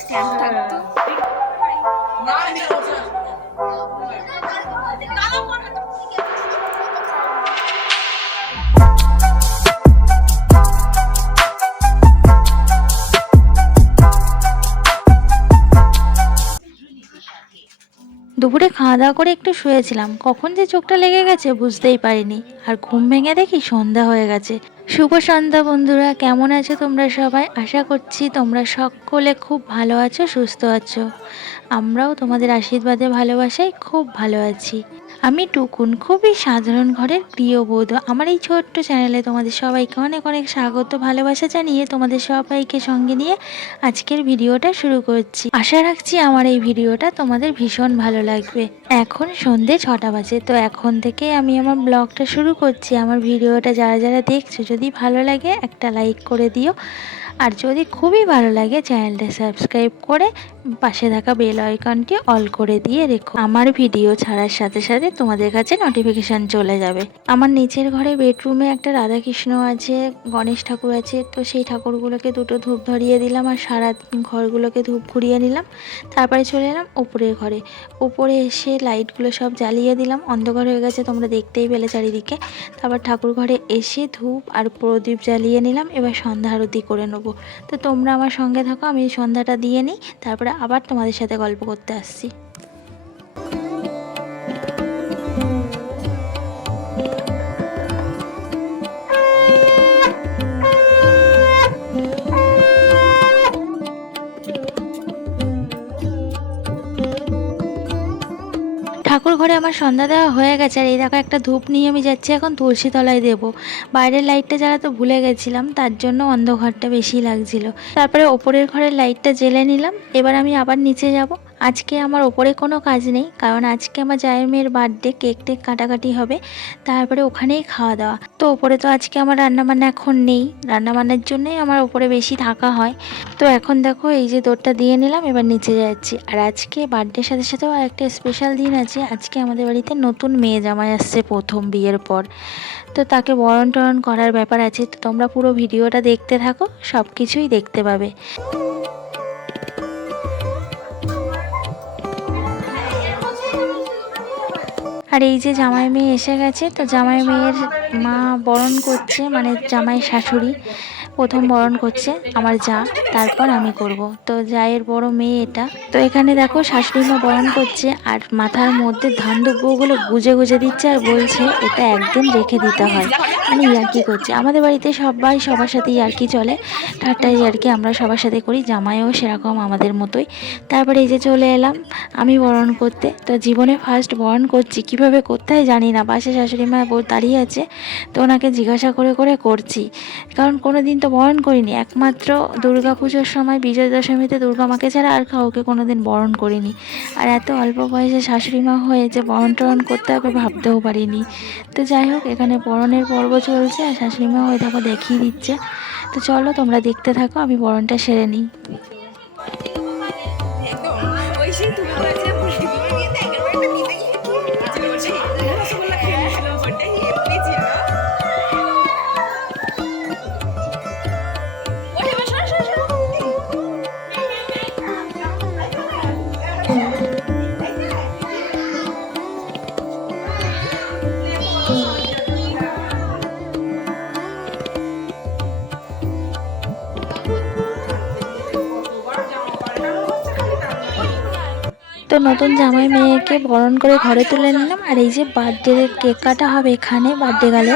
Stand থাকতো। দুপুরে খাওয়া দাওয়া করে একটু শুয়েছিলাম, কখন যে চোখটা লেগে গেছে বুঝতেই পারিনি। আর ঘুম ভেঙে দেখি সন্ধ্যা হয়ে গেছে। শুভ সন্ধ্যা বন্ধুরা, কেমন আছো তোমরা সবাই? আশা করছি তোমরা সকলে খুব ভালো আছো, সুস্থ আছো। আমরাও তোমাদের আশীর্বাদে ভালোবাসায় খুব ভালো আছি। আমি টুকুন, খুবই সাধারণ ঘরের গৃহবধূ। আমার এই ছোট্ট চ্যানেলে তোমাদের সবাইকে অনেক অনেক স্বাগত, ভালোবাসা জানিয়ে তোমাদের সবাইকে সঙ্গে নিয়ে আজকের ভিডিওটা শুরু করছি। আশা রাখছি আমার এই ভিডিওটা তোমাদের ভীষণ ভালো লাগবে। এখন সন্ধে 6টা বাজে, তো এখন থেকে আমি আমার ব্লগটা শুরু করছি। আমার ভিডিওটা যারা যারা দেখছো, যদি ভালো লাগে একটা লাইক করে দিও, আর যদি খুবই ভালো লাগে চ্যানেলটা সাবস্ক্রাইব করে পাশে থাকা বেল আইকনটি অল করে দিয়ে রেখো। আমার ভিডিও ছাড়ার সাথে সাথে তোমাদের কাছে নোটিফিকেশান চলে যাবে। আমার নিচের ঘরে বেডরুমে একটা রাধাকৃষ্ণ আছে, গণেশ ঠাকুর আছে, তো সেই ঠাকুরগুলোকে দুটো ধূপ ধরিয়ে দিলাম আর সারা ঘরগুলোকে ধূপ ঘুরিয়ে নিলাম। তারপরে চলে এলাম উপরের ঘরে। উপরে এসে লাইটগুলো সব জ্বালিয়ে দিলাম, অন্ধকার হয়ে গেছে তোমরা দেখতেই পেলে চারিদিকে। তারপর ঠাকুর ঘরে এসে ধূপ আর প্রদীপ জ্বালিয়ে নিলাম। এবার সন্ধ্যা আরতি করে নেবো। তো তোমরা আমার সঙ্গে থাকো, আমি সন্ধ্যাটা দিয়ে নিই, তারপরে আবার তোমাদের সাথে গল্প করতে আসছি। ঠাকুর ঘরে আমার সন্ধ্যা দেওয়া হয়ে গেছে, আর এই দেখো একটা ধূপ নিয়ে আমি যাচ্ছি এখন তুলসী তলায় দেবো। বাইরের লাইটটা জ্বালা তো ভুলে গেছিলাম, তার জন্য অন্ধকারটা বেশি লাগছিল। তারপরে ওপরের ঘরের লাইটটা জ্বেলে নিলাম। এবার আমি আবার নিচে যাব। আজকে আমার ওপরে কোনো কাজ নেই, কারণ আজকে আমার জায়ের মেয়ের বার্থডে, কেক টেক কাটাকাটি হবে, তারপরে ওখানেই খাওয়া দাওয়া। তো ওপরে তো আজকে আমার রান্নাবান্না এখন নেই, রান্নাবান্নার জন্যই আমার ওপরে বেশি থাকা হয়। তো এখন দেখো এই যে দৌড়টা দিয়ে নিলাম, এবার নিচে যাচ্ছি। আর আজকে বার্থডের সাথে সাথেও একটা স্পেশাল দিন আছে। আজকে আমাদের বাড়িতে নতুন মেয়ে জামাই আসছে প্রথম বিয়ের পর, তো তাকে বরণ টরণ করার ব্যাপার আছে। তো তোমরা পুরো ভিডিওটা দেখতে থাকো, সব কিছুই দেখতে পাবে। আর এই যে জামাই মেয়ে এসে গেছে, তো জামাই মেয়ের মা বরণ করছে, মানে জামাই শাশুড়ি প্রথম বরণ করছে আমার যা, তারপর আমি করব। তো জায়ের বড় মেয়ে এটা। তো এখানে দেখো শাশুড়ি মা বরণ করছে, আর মাথার মধ্যে ধান দুব্বগুলো গুজে গুজে দিচ্ছে, আর বলছে এটা একদিন রেখে দিতে হয়, মানে ইয়ার্কি করছে। আমাদের বাড়িতে সবাই সবার সাথে ইয়ার্কি চলে, ঠাট্টা ইয়ার্কি আমরা সবার সাথে করি, জামাইও সেরকম আমাদের মতোই। তারপরে এই যে চলে এলাম আমি বরণ করতে। তো জীবনে ফার্স্ট বরণ করছি, কিভাবে করতে হয় জানি না। পাশে শাশুড়ি মা দাঁড়িয়ে আছে, তো ওনাকে জিজ্ঞাসা করে করে করছি, কারণ কোনো দিন তো বরণ করিনি। একমাত্র দুর্গা পুজোর সময় বিজয় দশমীতে দুর্গা মাকে ছাড়া আর কাউকে কোনো দিন বরণ করিনি। আর এত অল্প বয়সে শাশুড়ি মা হয়ে যে বরণ টরণ করতে হবে ভাবতেও পারিনি। তো যাই হোক, এখানে বরণের পর্ব চলছে, আর শাশুড়ি মা ওই দেখো দেখিয়ে দিচ্ছে। তো চলো তোমরা দেখতে থাকো, আমি বরণটা সেরে নিই। তো নতুন জামাই মেয়েকে বরণ করে ঘরে তুলে নিলাম। আর এই যে বার্থডে কেক কাটা হবে এখানে বার্থডে গালে,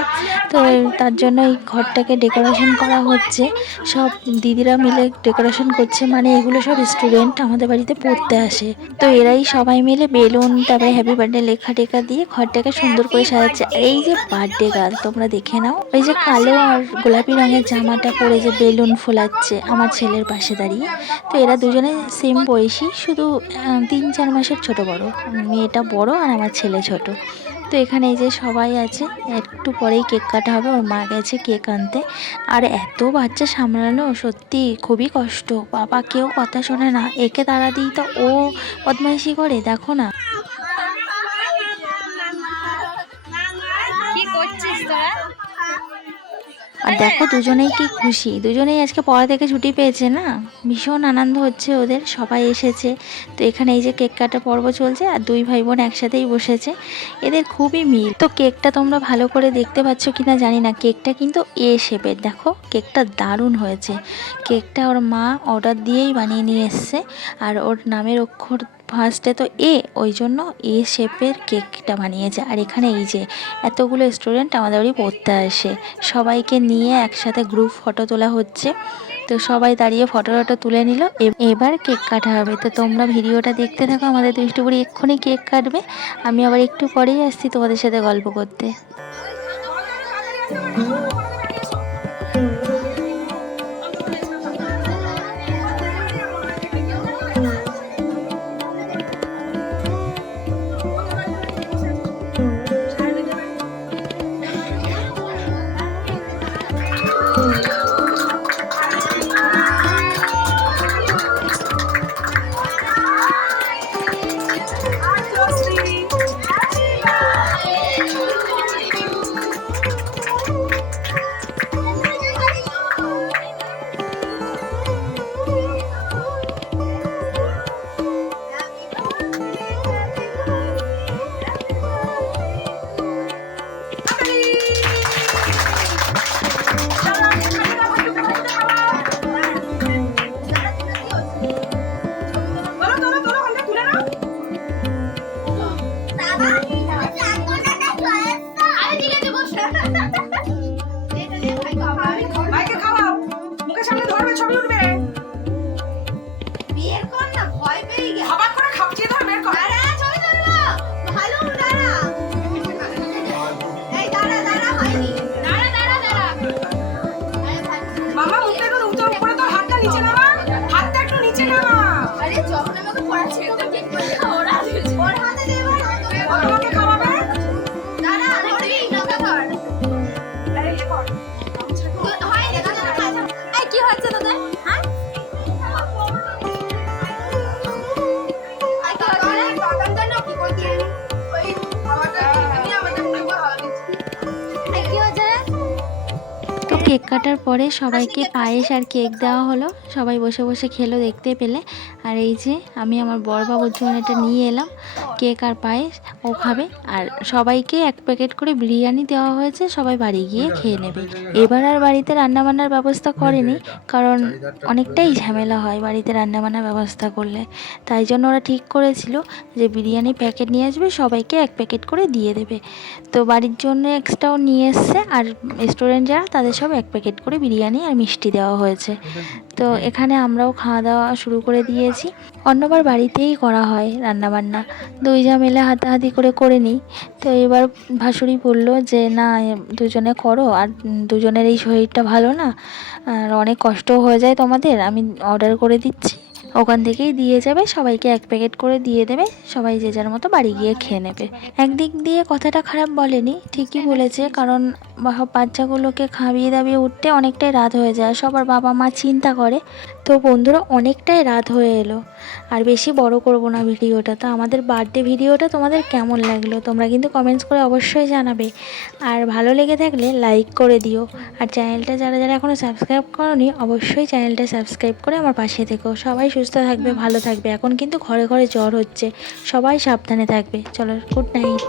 তো তার জন্য এই ঘরটাকে ডেকোরেশন করা হচ্ছে। সব দিদিরা মিলে ডেকোরেশন করছে, মানে এগুলো সব স্টুডেন্ট আমাদের বাড়িতে পড়তে আসে, তো এরাই সবাই মিলে বেলুন তারপরে হ্যাপি বার্থডে লেখা টেখা দিয়ে ঘরটাকে সুন্দর করে সাজাচ্ছে। আর এই যে বার্থডে গার্ল তোমরা দেখে নাও, ওই যে কালো আর গোলাপি রঙের জামাটা পরে যে বেলুন ফোলাচ্ছে আমার ছেলের পাশে দাঁড়িয়ে। তো এরা দুজনে সেম বয়সী, শুধু 3-4 মাসের ছোট বড়। মেয়েটা বড় আর আমার ছেলে ছোট। তো এখানে এই যে সবাই আছে, একটু পরেই কেক কাটা হবে, ওর মা গেছে কেক আনতে। আর এত বাচ্চা সামলানো সত্যি খুবই কষ্ট, বাবা কেউ কথা শোনে না। একে তাড়া দিই তো ও বদমাইশি করে, দেখো না। কি করছিস তোরা? আর দেখো দুজনেই কি খুশি, দুজনেই আজকে পড়া থেকে ছুটি পেয়েছে না, ভীষণ আনন্দ হচ্ছে ওদের, সবাই এসেছে। তো এখানে এই যে কেক কাটা পর্ব চলছে আর দুই ভাই বোন একসাথেই বসেছে, এদের খুবই মিল। তো কেকটা তোমরা ভালো করে দেখতে পাচ্ছ কিনা জানি না, কেকটা কিন্তু এ শেপের, দেখো কেকটা দারুণ হয়েছে। কেকটা ওর মা অর্ডার দিয়েই বানিয়ে নিয়ে এসছে, আর ওর নামের অক্ষর ফার্স্টে তো এ, ওই জন্য এ শেপের কেকটা বানিয়েছে। আর এখানে এই যে এতগুলো স্টুডেন্ট আমাদের বাড়ি পড়তে আসে, সবাইকে নিয়ে একসাথে গ্রুপ ফটো তোলা হচ্ছে। তো সবাই দাঁড়িয়ে ফটো টটো তুলে নিল, এবার কেক কাটা হবে। তো তোমরা ভিডিওটা দেখতে থাকো, আমাদের দুষ্টু বুড়ি এক্ষুনি কেক কাটবে, আমি আবার একটু পরেই আসছি তোমাদের সাথে গল্প করতে। তো কেক কাটার পরে সবাইকে পায়েস আর কেক দেওয়া হলো, সবাই বসে বসে খেলো দেখতে পেলে। আর এই যে আমি আমার বড়বাবুর জন্য এটা নিয়ে এলাম, কেক আর পায়েস ও খাবে। আর সবাইকে এক প্যাকেট করে বিরিয়ানি দেওয়া হয়েছে, সবাই বাড়ি গিয়ে খেয়ে নেবে। এবার আর বাড়িতে রান্নাবান্নার ব্যবস্থা করেনি, কারণ অনেকটাই ঝামেলা হয় বাড়িতে রান্নাবান্নার ব্যবস্থা করলে। তাই জন্য ওরা ঠিক করেছিল যে বিরিয়ানি প্যাকেট নিয়ে আসবে, সবাইকে এক প্যাকেট করে দিয়ে দেবে। তো বাড়ির জন্য এক্সট্রাও নিয়ে এসছে, আর রেস্টুরেন্ট যারা তাদের সব এক প্যাকেট করে বিরিয়ানি আর মিষ্টি দেওয়া হয়েছে। তো এখানে আমরাও খাওয়া দাওয়া শুরু করে দিয়েছি। অন্যবার বাড়িতেই করা হয় রান্নাবান্না, দুই যা মিলে হাতাহাতি করে নিই। তো এবার ভাসুরি বললো যে না, দুজনে করো, আর দুজনের এই শরীরটা ভালো না, আর অনেক কষ্টও হয়ে যায় তোমাদের, আমি অর্ডার করে দিচ্ছি, ওখান থেকেই দিয়ে যাবে, সবাইকে এক প্যাকেট করে দিয়ে দেবে, সবাই যে যার মতো বাড়ি গিয়ে খেয়ে নেবে। একদিক দিয়ে কথাটা খারাপ বলেনি, ঠিকই বলেছে, কারণ বাচ্চাগুলোকে খাইয়ে দাবিয়ে উঠতে অনেকটাই রাত হয়ে যায়, সবার বাবা মা চিন্তা করে। তো বন্ধুরা অনেকটাই রাত হয়ে এলো, আর বেশি বড় করব না ভিডিওটা। তো আমাদের বার্থডে ভিডিওটা তোমাদের কেমন লাগলো তোমরা কিন্তু কমেন্টস করে অবশ্যই জানাবে, আর ভালো লেগে থাকলে লাইক করে দিও। আর চ্যানেলটা যারা যারা এখনও সাবস্ক্রাইব করোনি, অবশ্যই চ্যানেলটা সাবস্ক্রাইব করে আমার পাশে থেকো। সবাই সুস্থ থাকবে, ভালো থাকবে। এখন কিন্তু ঘরে ঘরে জ্বর হচ্ছে, সবাই সাবধানে থাকবে। চলো, গুড নাইট।